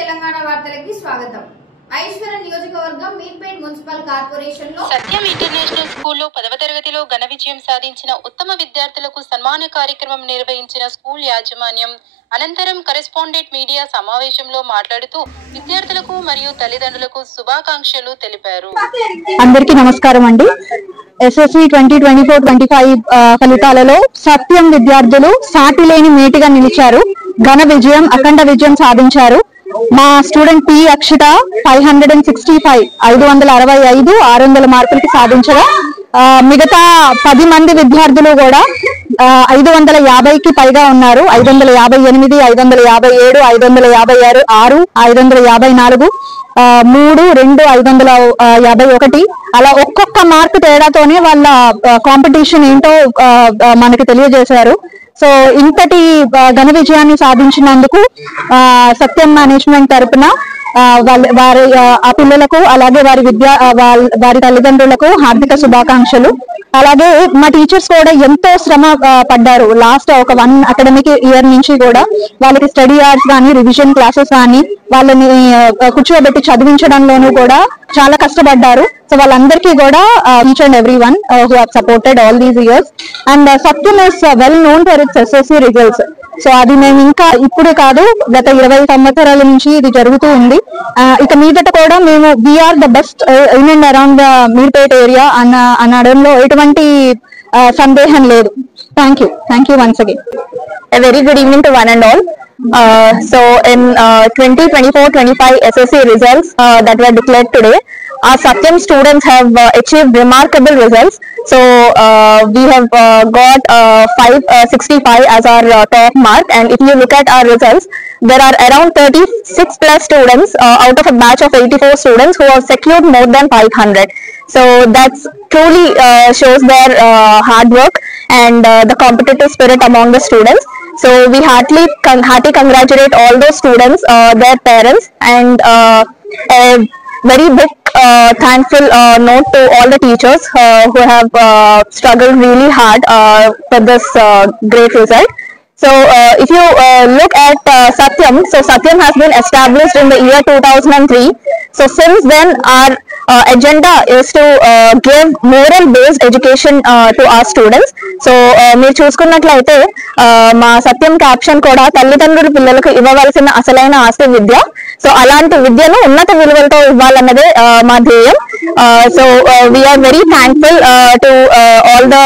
తెలంగాణ వార్తలకి స్వాగతం. ఐశ్వర్య నియోజకవర్గం మీర్పేట్ మున్సిపల్ కార్పొరేషన్ లో సత్యం ఇంటర్నేషనల్ స్కూల్లో 10వ తరగతిలో ఘన విజయం సాధించిన ఉత్తమ విద్యార్థులకు సన్మాన కార్యక్రమం నిర్వహించిన స్కూల్ యాజమాన్యం అనంతరం కరెస్పాండెంట్ మీడియా సమావేశంలో మాట్లాడుతూ విద్యార్థులకు మరియు తల్లిదండ్రులకు శుభాకాంక్షలు తెలిపారు. అందరికీ నమస్కారం అండి. ఎస్ఎస్సి 2024-25 ఫలితాలలో సత్యం విద్యార్థులు సాటిలేని మేటిగా నిలిచారు. ఘన విజయం, అఖండ విజయం సాధించారు. మా స్టూడెంట్ పి అక్షిత 565 600 మార్కులకి సాధించగా మిగతా 10 మంది విద్యార్థులు కూడా 550కి పైగా ఉన్నారు. 558, 557, 556, 554, 3, 2, 551 అలా ఒక్కొక్క మార్కు తేడాతోనే వాళ్ళ కాంపిటీషన్ ఏంటో మనకి తెలియజేశారు. సో ఇంతటి ఘన విజయాన్ని సాధించినందుకు సత్యం మేనేజ్మెంట్ తరపున వారి ఆ పిల్లలకు అలాగే వారి తల్లిదండ్రులకు హార్దిక శుభాకాంక్షలు. అలాగే మా టీచర్స్ కూడా ఎంతో శ్రమ పడ్డారు. లాస్ట్ ఒక 1 అకాడమిక్ ఇయర్ నుంచి కూడా వాళ్ళకి స్టడీ అవర్స్ కానీ, రివిజన్ క్లాసెస్ కానీ వాళ్ళని కూర్చోబెట్టి చదివించడంలోనూ కూడా చాలా కష్టపడ్డారు. సో వాళ్ళందరికీ కూడా each and every one who have supported all these years. And Satyam is well known for it's SSC results. So అది మేము ఇంకా ఇప్పుడు కాదు, గత 20 సంవత్సరాల నుంచి ఇది జరుగుతూ ఉంది. ఇక మీదట కూడా మేము we are the best in and around the Meerpet area అనడంలో ఎటువంటి సందేహం లేదు. Thank you once again. A very good evening to one and all. So in 2024-25 SSC results that were declared today, our Satyam students have achieved remarkable results. So we have got 565 as our top mark, and if you look at our results, there are around 36 plus students out of a batch of 84 students who have secured more than 500. So that's truly shows their hard work and the competitive spirit among the students. So we heartily congratulate all those students, their parents, and a very big thankful note to all the teachers who have struggled really hard for this great result. So if you look at Satyam, so Satyam has been established in the year 2003. So since then our agenda is to give moral based education to our students. So మీరు చూసుకున్నట్లయితే మా సత్యం క్యాప్షన్ కూడా తల్లిదండ్రుల పిల్లలకు ఇవ్వవలసిన అసలైన ఆస్తి విద్య. సో అలాంటి విద్యను ఉన్నత విలువలతో ఇవ్వాలన్నదే మా ధ్యేయం. So we are very thankful to all the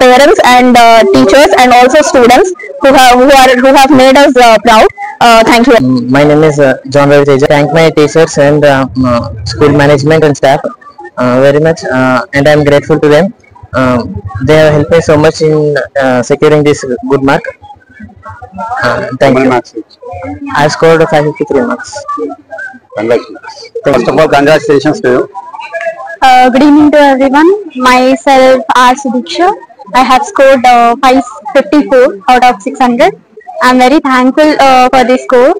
parents and teachers and also students who have made us proud. Thank you. My name is John Ravi Teja. Thank my teachers and school management and staff very much, and I am grateful to them. They have helped me so much in securing this good mark. Thank you. I scored 553 marks. First of all, congratulations to you. Good evening to everyone. Myself R. Sudiksha. I have scored 554 out of 600. I'm very thankful for this score.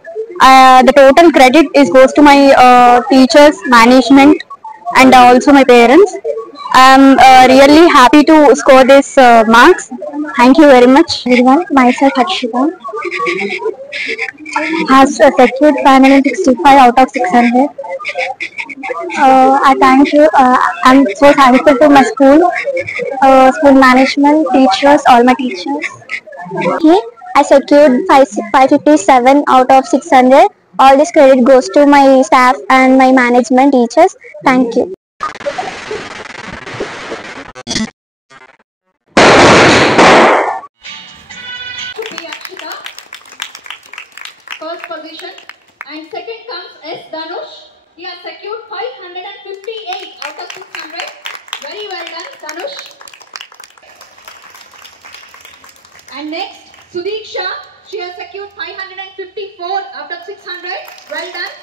The total credit goes to my teachers, management, and also my parents. I'm really happy to score this marks. Thank you very much, everyone. Myself Harshita has secured 565 out of 600. I thank you. I'm so thankful to my school management, teachers, all my teachers. Okay. I secured 557 out of 600. All this credit goes to my staff and my management, teachers. Thank you. first position, and second comes S. Dhanush. He has secured 558 out of 600. Very well done, Dhanush. And next, Sudiksha. She has secured 554 out of 600. Well done.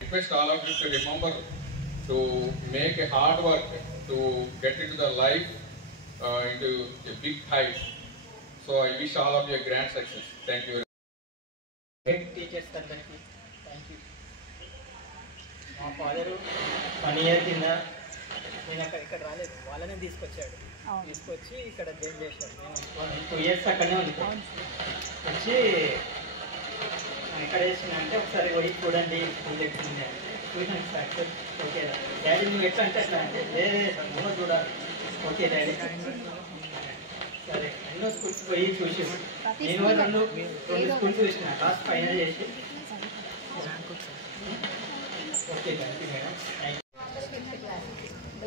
Request all of you to remember to make a hard work to get into the life into a big height. So I wish all of you a grand success. Thank you. Teachers అందరికీ thank you. మా ఫాదరు 1 year కింద నేను ఇక్కడ రాలేదు, వాళ్ళనే తీసుకొచ్చాడు. తీసుకొచ్చి ఇక్కడ జాయిన్ చేశాడు. నేను 2 years అక్కడనే ఉండిపోయాను. వచ్చి ఎక్కడ చేసిన అంటే ఒకసారి పోయి చూడండి స్కూల్ ఎట్లుంది అంటే చూసాను సార్. ఓకే డాడీ నువ్వు ఎట్లా అంటే అట్లా అంటే వేరే నువ్వు చూడాలి. ఓకే డాడీ సరే ఎన్నో స్కూల్స్ పోయి చూసి నేను రెండు స్కూల్స్ చూసిన లాస్ట్ ఫైనల్ చేసి ఓకే థ్యాంక్ యూ మేడం.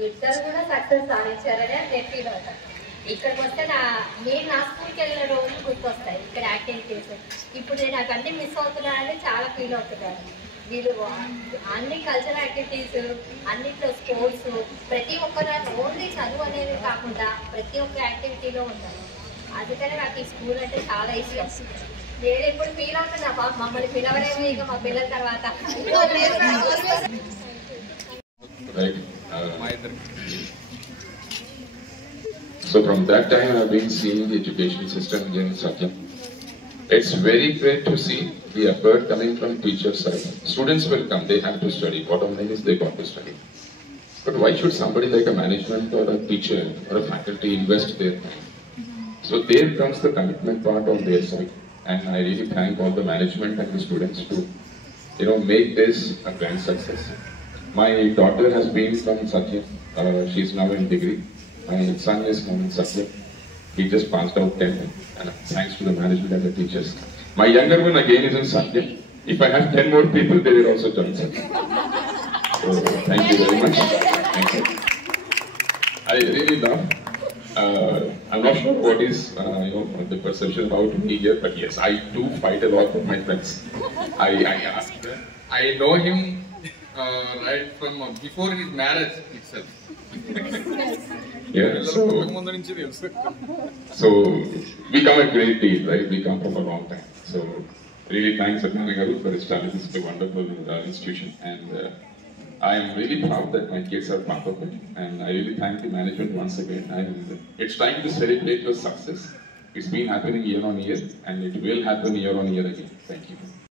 ఇద్దరు కూడా సక్సెస్ సాధించారని నేను ఫీల్ అవుతాను. ఇక్కడికి వస్తే నేను నా స్కూల్కి వెళ్ళిన రోజులు గుర్తొస్తాయి. ఇక్కడ యాక్టివిటీస్ ఇప్పుడు నేను నాకన్నీ మిస్ అవుతున్నానని చాలా ఫీల్ అవుతున్నాను. వీళ్ళు అన్ని కల్చరల్ యాక్టివిటీస్, అన్నిట్లో స్పోర్ట్స్, ప్రతి ఒక్కరు ఓన్లీ చదువు అనేది కాకుండా ప్రతి ఒక్క యాక్టివిటీలో ఉంటారు. అందుకని నాకు ఈ స్కూల్ అంటే చాలా ఇష్టం. నేను ఇప్పుడు ఫీల్ అవుతున్నా మమ్మల్ని పిలవలేము ఇక మా పిల్లల తర్వాత. So from that time I have been seeing the education system in Satyam. It's very great to see the effort coming from teachers' side. Students will come, they have to study. Bottom line is they got to study. But why should somebody like a management or a teacher or a faculty invest their time? So there comes the commitment part on their side. And I really thank all the management and the students to make this a grand success. My daughter has been from Satyam. She's now in degree. My son is now in Satyam. He just passed out 10th, and thanks to the management and the teachers. My younger one again is in Satyam. If I have 10 more people, they will also join Satyam. So thank you very much. Thank you. I really love. I'm not sure what is the perception about me here, but yes, I do fight a lot with my friends. I know him right from before his marriage itself. Yeah, so we come a great deal, right? We come from a long time. So really thanks Satyanarayana Garu for establishing such a wonderful institution, and I am really proud that my kids are part of it, and I really thank the management once again. It's time to celebrate your success. It's been happening year on year, and it will happen year on year again. Thank you.